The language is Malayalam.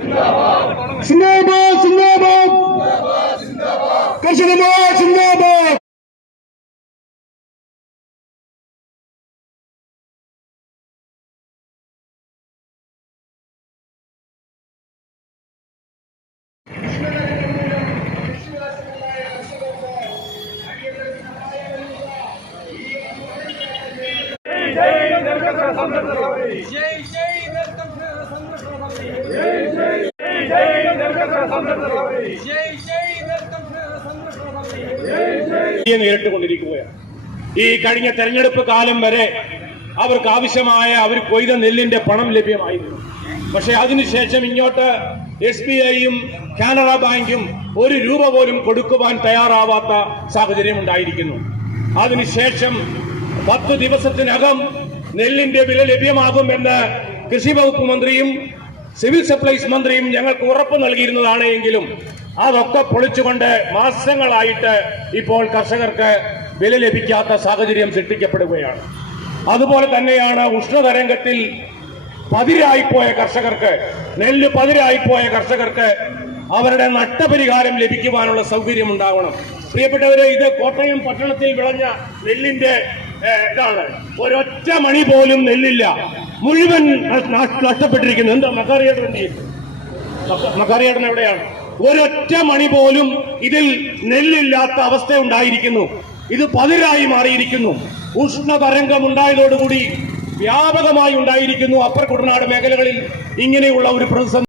സിന്ദാബാദ് സിന്ദാബാദ് കർഷകന്മാർ സിന്ദാബാദ്. നേരിട്ടുകൊണ്ടിരിക്കുകയാണ്. ഈ കഴിഞ്ഞ തെരഞ്ഞെടുപ്പ് കാലം വരെ അവർക്ക് ആവശ്യമായ അവർ കൊയ്ത നെല്ലിന്റെ പണം ലഭ്യമായിരുന്നു. പക്ഷെ അതിനുശേഷം ഇങ്ങോട്ട് SBIയും കാനറ ബാങ്കും ഒരു രൂപ പോലും കൊടുക്കുവാൻ തയ്യാറാവാത്ത സാഹചര്യം ഉണ്ടായിരിക്കുന്നു. അതിനുശേഷം 10 ദിവസത്തിനകം നെല്ലിന്റെ വില ലഭ്യമാകുമെന്ന് കൃഷി വകുപ്പ് മന്ത്രിയും സിവിൽ സപ്ലൈസ് മന്ത്രിയും ഞങ്ങൾക്ക് ഉറപ്പ് നൽകിയിരുന്നതാണ്. എങ്കിലും അതൊക്കെ പൊളിച്ചുകൊണ്ട് മാസങ്ങളായിട്ട് ഇപ്പോൾ കർഷകർക്ക് വില ലഭിക്കാത്ത സാഹചര്യം സൃഷ്ടിക്കപ്പെടുകയാണ്. അതുപോലെ തന്നെയാണ് ഉഷ്ണതരംഗത്തിൽ പതിരായിപ്പോയ കർഷകർക്ക്, നെല്ല് പതിരായിപ്പോയ കർഷകർക്ക് അവരുടെ നഷ്ടപരിഹാരം ലഭിക്കുവാനുള്ള സൗകര്യം ഉണ്ടാവണം. പ്രിയപ്പെട്ടവരെ, ഇത് കോട്ടയം പട്ടണത്തിൽ വിളഞ്ഞ നെല്ലിന്റെ ഇതാണ്. ഒരൊറ്റ മണി പോലും നെല്ലില്ല, മുഴുവൻ നഷ്ടപ്പെട്ടിരിക്കുന്നു. എന്താ മക്കാറിയേട്ടൻ എവിടെയാണ്? ഒരൊറ്റ മണി പോലും ഇതിൽ നെല്ലില്ലാത്ത അവസ്ഥ ഉണ്ടായിരിക്കുന്നു. ഇത് പതിരായി മാറിയിരിക്കുന്നു. ഉഷ്ണതരംഗം ഉണ്ടായതോടുകൂടി വ്യാപകമായി ഉണ്ടായിരിക്കുന്നു. അപ്പർ കുട്ടനാട് മേഖലകളിൽ ഇങ്ങനെയുള്ള ഒരു പ്രതിസന്ധി